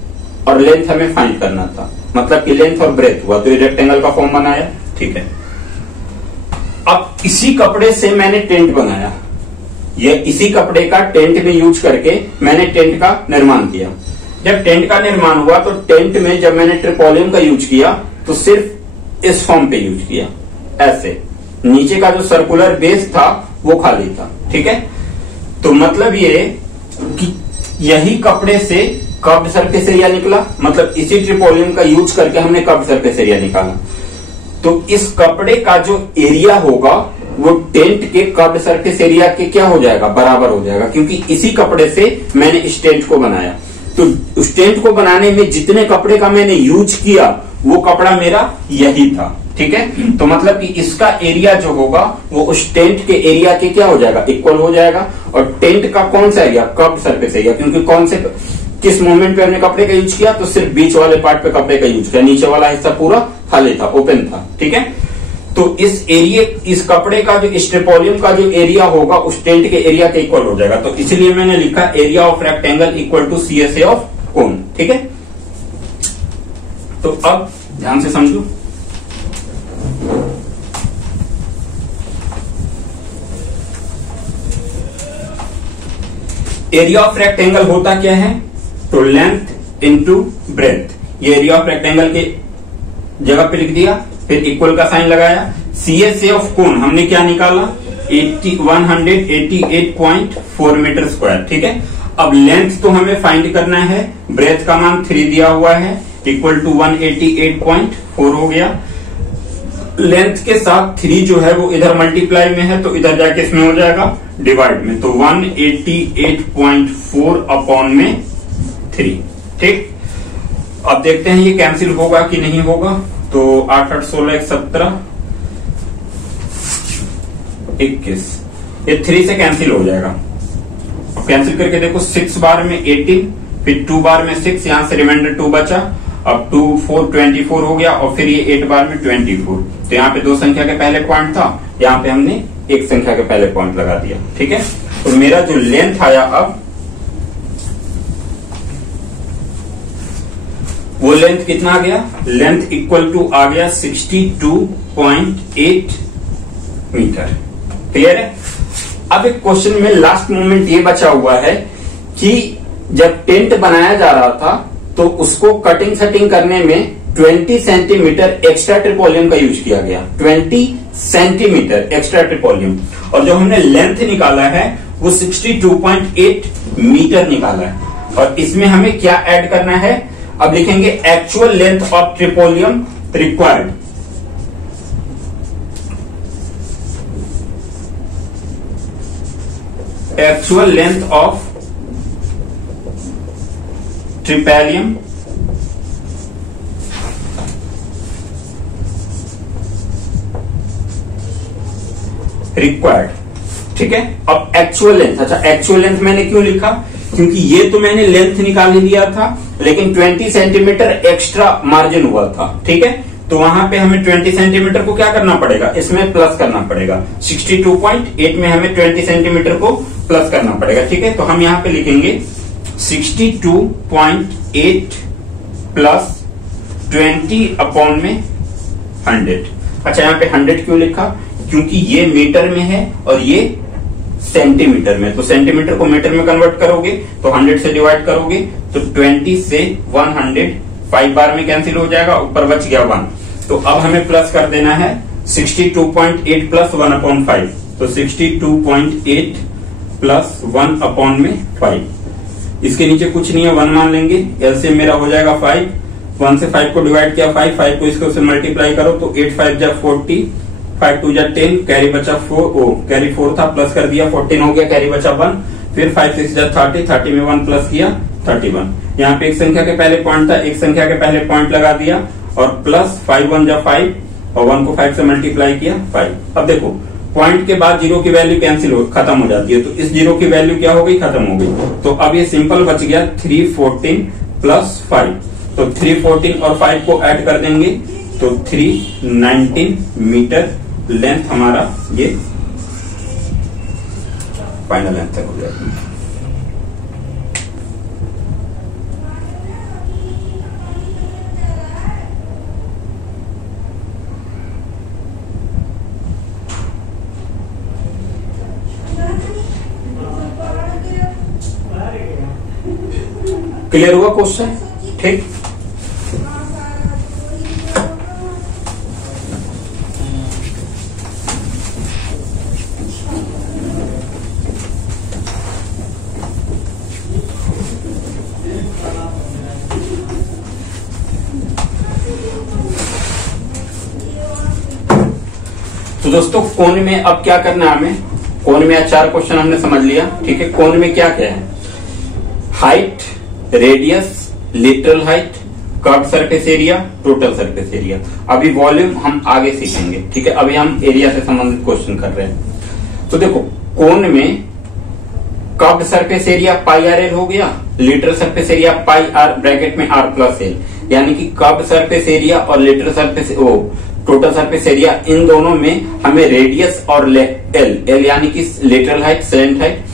और लेंथ हमें फाइंड करना था, मतलब कि लेंथ और ब्रेथ हुआ तो ये रेक्टेंगल का फॉर्म बनाया। ठीक है, अब इसी कपड़े से मैंने टेंट बनाया, ये इसी कपड़े का टेंट में यूज करके मैंने टेंट का निर्माण किया। जब टेंट का निर्माण हुआ तो टेंट में जब मैंने ट्रिपोलियम का यूज किया तो सिर्फ इस फॉर्म पे यूज किया, ऐसे। नीचे का जो सर्कुलर बेस था वो खाली था, ठीक है। तो मतलब ये कि यही कपड़े से कर्व्ड सरफेस एरिया निकला, मतलब इसी ट्रिपोलियम का यूज करके हमने कर्व्ड सरफेस एरिया निकाला। तो इस कपड़े का जो एरिया होगा वो टेंट के कर्व्ड सरफेस एरिया के क्या हो जाएगा, बराबर हो जाएगा, क्योंकि इसी कपड़े से मैंने इस टेंट को बनाया। तो उस टेंट को बनाने में जितने कपड़े का मैंने यूज किया वो कपड़ा मेरा यही था, ठीक है। तो मतलब कि इसका एरिया जो होगा वो उस टेंट के एरिया के क्या हो जाएगा, इक्वल हो जाएगा। और टेंट का कौन सा एरिया, कर्व्ड सरफेस एरिया, क्योंकि कौन से किस मोमेंट पे हमने कपड़े का यूज किया, तो सिर्फ बीच वाले पार्ट पे कपड़े का यूज किया, नीचे वाला हिस्सा पूरा खाली था, ओपन था, ठीक है। तो इस एरिया, इस कपड़े का जो इस ट्रिपोलियम का जो एरिया होगा उस टेंट के एरिया के इक्वल हो जाएगा। तो इसलिए मैंने लिखा area of rectangle equal to CSA of cone, ठीक है। तो अब ध्यान से समझो, एरिया ऑफ रेक्टेंगल होता क्या है, तो लेंथ इनटू ब्रेथ। ये एरिया ऑफ रेक्टेंगल के जगह पे लिख दिया, फिर इक्वल का साइन लगाया। CSA ऑफ कोन हमने क्या निकाला, 188.4 मीटर स्क्वायर, ठीक है। अब लेंथ तो हमें फाइंड करना है, ब्रेथ का मान 3 दिया हुआ है, इक्वल टू 188.4 हो गया। लेंथ के साथ 3 जो है वो इधर मल्टीप्लाई में है, तो इधर जाके इसमें हो जाएगा डिवाइड में, तो 188.4 अपॉन में 3, ठीक। अब देखते हैं ये कैंसिल होगा कि नहीं होगा। तो 8 8 16 1 17 21, ये 3 से कैंसिल हो जाएगा। कैंसिल करके देखो, 6 बार में 18, फिर 2 बार में 6, यहां से रिमाइंडर 2 बचा। अब 2 4 24 हो गया, और फिर ये 8 बार में 24। तो यहाँ पे 2 संख्या के पहले पॉइंट था, यहाँ पे हमने 1 संख्या के पहले पॉइंट लगा दिया, ठीक है। तो मेरा जो लेंथ आया, अब वो लेंथ कितना आ गया, लेंथ इक्वल टू आ गया 62.8 मीटर, क्लियर है। अब एक क्वेश्चन में लास्ट मोमेंट ये बचा हुआ है कि जब टेंट बनाया जा रहा था तो उसको कटिंग सेटिंग करने में 20 सेंटीमीटर एक्स्ट्रा ट्रिपोलियम का यूज किया गया, 20 सेंटीमीटर एक्स्ट्रा ट्रिपोलियम। और जो हमने लेंथ निकाला है वो 62.8 मीटर निकाला है। और इसमें हमें क्या ऐड करना है, अब लिखेंगे actual length of tarpaulin required, actual length of tarpaulin required, ठीक है। अब एक्चुअल लेंथ, अच्छा एक्चुअल लेंथ मैंने क्यों लिखा, क्योंकि ये तो मैंने लेंथ निकाल ही लिया था, लेकिन 20 सेंटीमीटर एक्स्ट्रा मार्जिन हुआ था, ठीक है। तो वहां पे हमें 20 सेंटीमीटर को क्या करना पड़ेगा, इसमें प्लस करना पड़ेगा। 62.8 में हमें 20 सेंटीमीटर को प्लस करना पड़ेगा, ठीक है। तो हम यहाँ पे लिखेंगे 62.8 प्लस 20 अपॉन में 100। अच्छा, यहाँ पे 100 क्यों लिखा, क्योंकि ये मीटर में है और ये सेंटीमीटर में, तो सेंटीमीटर को मीटर में कन्वर्ट करोगे तो 100 से डिवाइड करोगे तो 20 से 100 5 बार में कैंसिल हो जाएगा, ऊपर बच गया 1। तो अब हमें प्लस कर देना है 62.8 प्लस 1 अपॉन 5, तो 62.8 प्लस 1 अपॉन में 5। इसके नीचे कुछ नहीं है, 1 मान लेंगे, एलसीएम मेरा हो जाएगा 5। 1 से 5 को डिवाइड किया 5 को इसको से मल्टीप्लाई करो तो 8 5 जा 40, 5 2 जा 10, कैरी बचा 4, कैरी 4 था, प्लस कर दिया 14 हो गया, कैरी बचा 1, फिर 5 6 जा 30 में 1 प्लस किया 31। यहाँ पे एक संख्या के पहले पॉइंट था, एक संख्या के पहले पॉइंट लगा दिया और प्लस 5 1 जा 5 और 1 को 5 से मल्टीप्लाई किया 5। अब देखो पॉइंट के बाद जीरो की वैल्यू कैंसिल हो खत्म हो जाती है, तो इस जीरो की वैल्यू क्या हो गई, खत्म हो गई। तो अब ये सिंपल बच गया 314 प्लस 5, तो 314 और 5 को ऐड कर देंगे तो 319 मीटर लेंथ हमारा ये फाइनल आंसर हो जाएगा। क्लियर हुआ क्वेश्चन? ठीक। तो दोस्तों कोण में अब क्या करना है हमें, कोण में 4 क्वेश्चन हमने समझ लिया, ठीक है। कोण में क्या क्या है, height, radius, literal height, curve surface area, total surface area. अभी वॉल्यूम हम आगे सीखेंगे, ठीक है। अभी हम एरिया से संबंधित क्वेश्चन कर रहे हैं। तो देखो कोण में curve surface area pi r l हो गया, literal surface area pi r bracket में आर प्लस एल, यानी कि कर्व सरफेस एरिया और literal surface total surface area, इन दोनों में हमें रेडियस और एल यानी कि lateral height, slant height,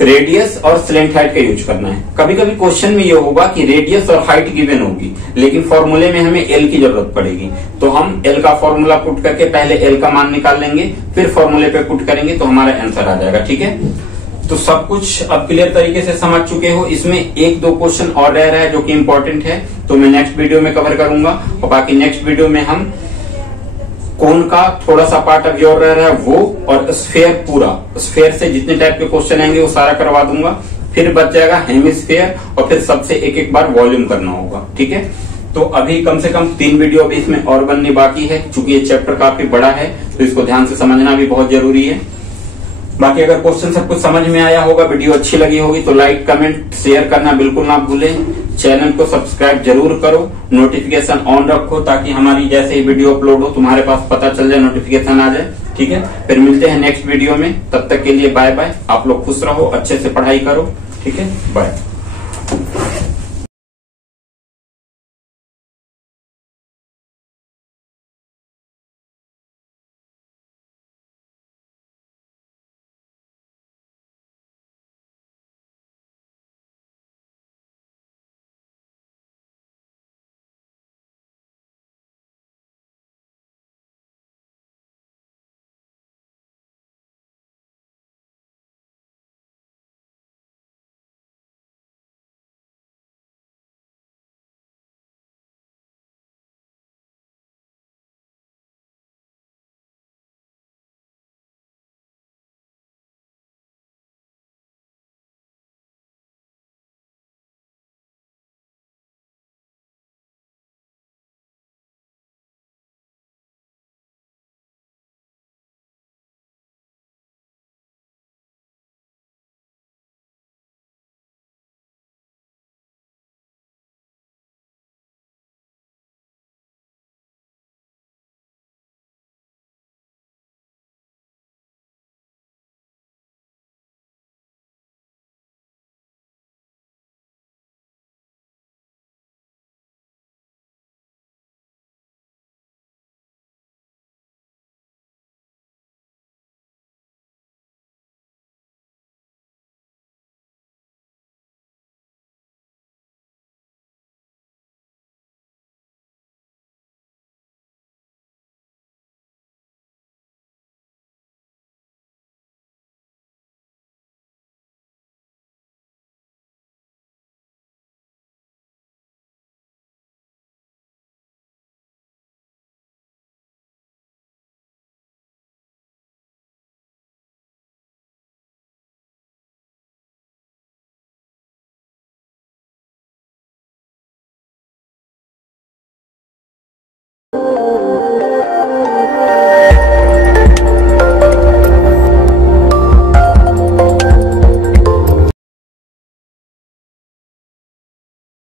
radius और स्लैंट हाइट का यूज करना है। कभी कभी क्वेश्चन में ये होगा कि रेडियस और हाइट गिवन होगी, लेकिन फॉर्मूले में हमें एल की जरूरत पड़ेगी, तो हम एल का फॉर्मूला पुट करके पहले एल का मान निकाल लेंगे, फिर फॉर्मूले पे पुट करेंगे तो हमारा आंसर आ जाएगा, ठीक है। तो सब कुछ अब क्लियर तरीके से समझ चुके हो। इसमें 1-2 क्वेश्चन और रह रहा है जो कि इंपॉर्टेंट है, तो मैं नेक्स्ट वीडियो में कवर करूंगा। और बाकी नेक्स्ट वीडियो में हम कोण का थोड़ा सा पार्ट अभी और रह रहा है वो, और स्फेयर पूरा, स्फेयर से जितने टाइप के क्वेश्चन आएंगे वो सारा करवा दूंगा। फिर बच जाएगा हेमिस्फेयर, और फिर सबसे एक बार वॉल्यूम करना होगा, ठीक है। तो अभी कम से कम 3 वीडियो अभी इसमें और बननी बाकी है, क्योंकि ये चैप्टर काफी बड़ा है तो इसको ध्यान से समझना भी बहुत जरूरी है। बाकी अगर क्वेश्चन सब कुछ समझ में आया होगा, वीडियो अच्छी लगी होगी तो लाइक, कमेंट, शेयर करना बिल्कुल ना भूलें। चैनल को सब्सक्राइब जरूर करो, नोटिफिकेशन ऑन रखो ताकि हमारी जैसे ही वीडियो अपलोड हो तुम्हारे पास पता चल जाए, नोटिफिकेशन आ जाए, ठीक है। फिर मिलते हैं नेक्स्ट वीडियो में, तब तक के लिए बाय बाय। आप लोग खुश रहो, अच्छे से पढ़ाई करो, ठीक है, बाय।